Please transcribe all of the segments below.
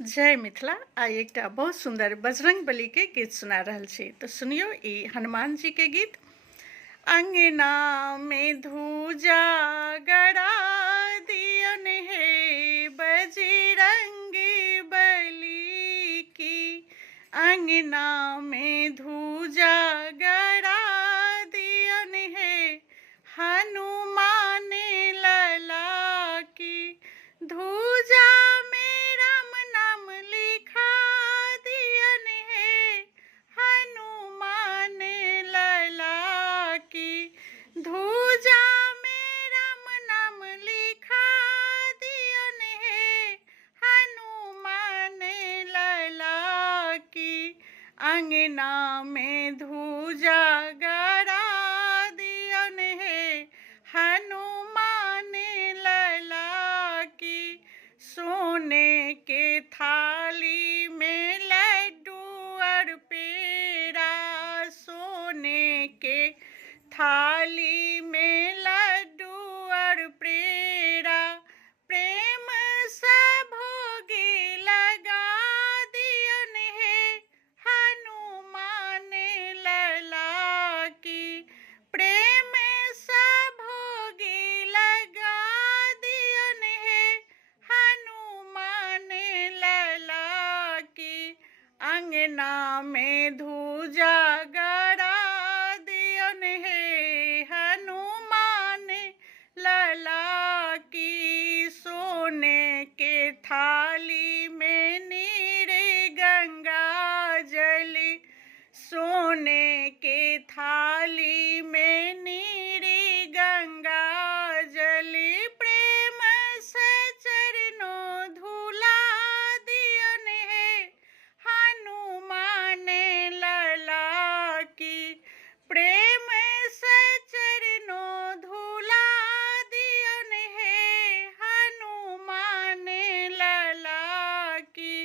जय मिथिला। आई एकटा बहुत सुंदर बजरंग बली के गीत सुना रहल छी, तो सुनियो ई हनुमान जी के गीत। अंगना में धूजा गड़ा दियन हे बजरंगी बली की। अंगना में धूजा गड़ा दियन हे हनुमान लला की। धूजा में राम नाम लिखा दियन है हनुमान लला की। धूजा में राम नाम लिखा दियन है हनुमान लला की। अंगना में धूजा गड़ा दियन है हनुमान लला की। सोने के थाली में लड्डू और पेड़ा, सोने के थाली में लड्डू और पेड़ा, प्रेम से भोगे लगा दियन है हनुमान लला की। प्रेम से भोगे लगा दियन है हनुमान लला की। अंगना में धूजा गड़ा दियन है हनुमान लला की। सोने के थाली में नीरे गंगा जली, सोने के थाली में नीरी गंगा जली, प्रेम से चरणों धुला दियन है हनुमान लला की। प्रेम से चरणों धुला दियन है हनुमान लला की।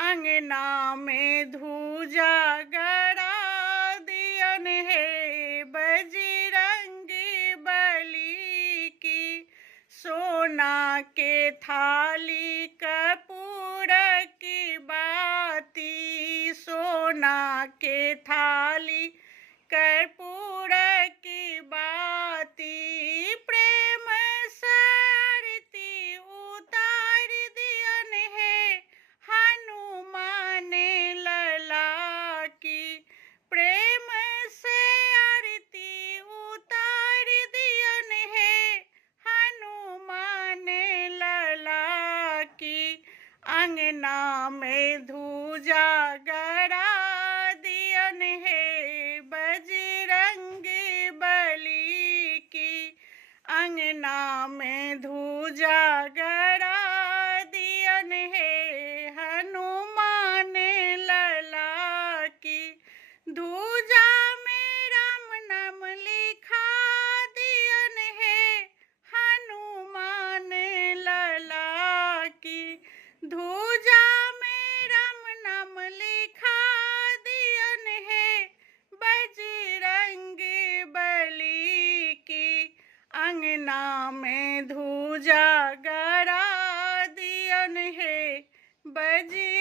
अंगना में धूजा गड़ा दियन है बजरंगी बली की। सोना के थाली कपूर की बाती, सोना के थाली कर्पूर की बाती, प्रेम से आरती उतार दियन है हनुमान लला की। प्रेम से आरती उतार दियन है हनुमान लला की। अंगना में धूजा गड़ा दियन है बजरंगी बली की। अंगना में धूजा गड़ा दियन है हनुमान लला की। धूजा में राम नाम लिखा दियन है हनुमान लला की। धूजा में राम नाम लिखा दियन है बजरंगी बली की। अंगना में धूजा गड़ा दियन है बजरंगी